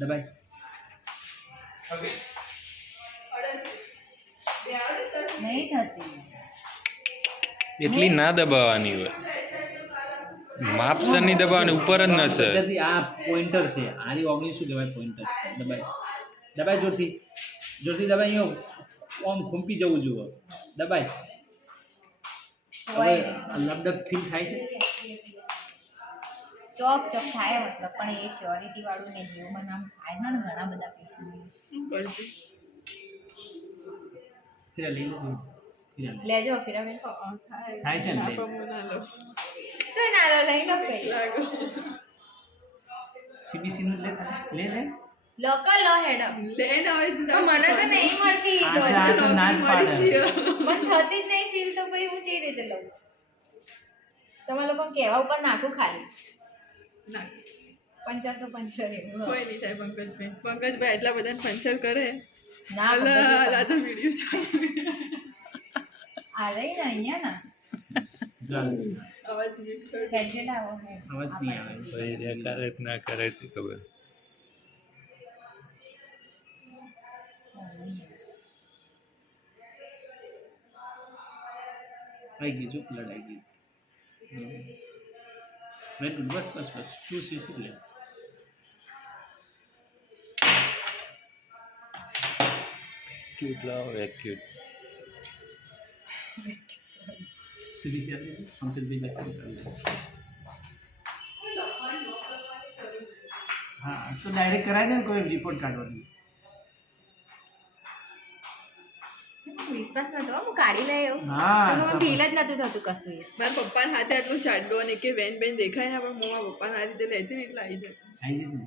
દબાઈ નહીં થતી. એટલી ના દબાવવાની હોય, માપસર નહીં દબાવવાની, ઉપર જ ન સર. અંદરથી આ પોઈન્ટર છે, આરી ઓગણી શું કહેવાય પોઈન્ટર. દબાઈ દબાઈ જોરથી જોરથી દબાઈ. અહીંયા આમ ખૂંપી જવું જુઓ. દબાઈ. હવે લબડબ ફીલ થાય છે. ચોક ચોક થાય મતલબ, પણ એ શ્યોરિટી વાળું ને જેવું મને આમ થાય ને ઘણા બધા પેશન્ટ ફિરા લઈ લો. ફિરા લે. લેજો ફિરાવે થાય છે ને લે. શું ના લો લઈ લો કઈ સીબીસી નું લે ખાલી. લે લે લોકલ લો હેડમ લેને હોય તું મને તો નહીં મળતી, આ તો ના જ પાડે. મને થતી જ નહીં ફીલ, તો પછી હું કેવી રીતે લઉં? તમે લોકો કહેવા ઉપર નાખું ખાલી, ના પંચર તો પંચર એવું. કોઈ નહીં થાય. પંકજભાઈ એટલા બધાને પંચર કરે. ના અલા તો વિડીયો આ રહી ને અહીંયા ને ચાલ અવાજ મિક્સ કર. gadget આવો હે અવાજ નહીં આવે. ભાઈ કરે ના કરે છે ખબર. આવી ગયું જો લડાઈ ગયું. Very good. બસ બસ બસ 2 cc લે. ક્યુટ લાવો, ક્યુટ. સીબીસી આપી છે સંકેતભાઈ લખી. હા તો ડાયરેક્ટ કરાવી દે ને, કોઈ રિપોર્ટ કાઢવાની. વિશ્વાસ નતો હું કાઢી લે એવું. હા, તો ફીલ જ નતું થતું કશું. મારા પપ્પાના હાથે આટલું ચાંદો અને કે વેન બેન દેખાય ને, પણ હું મારા પપ્પાને આ રીતે લેતી ને એટલે આવી જતું. આવી જતી.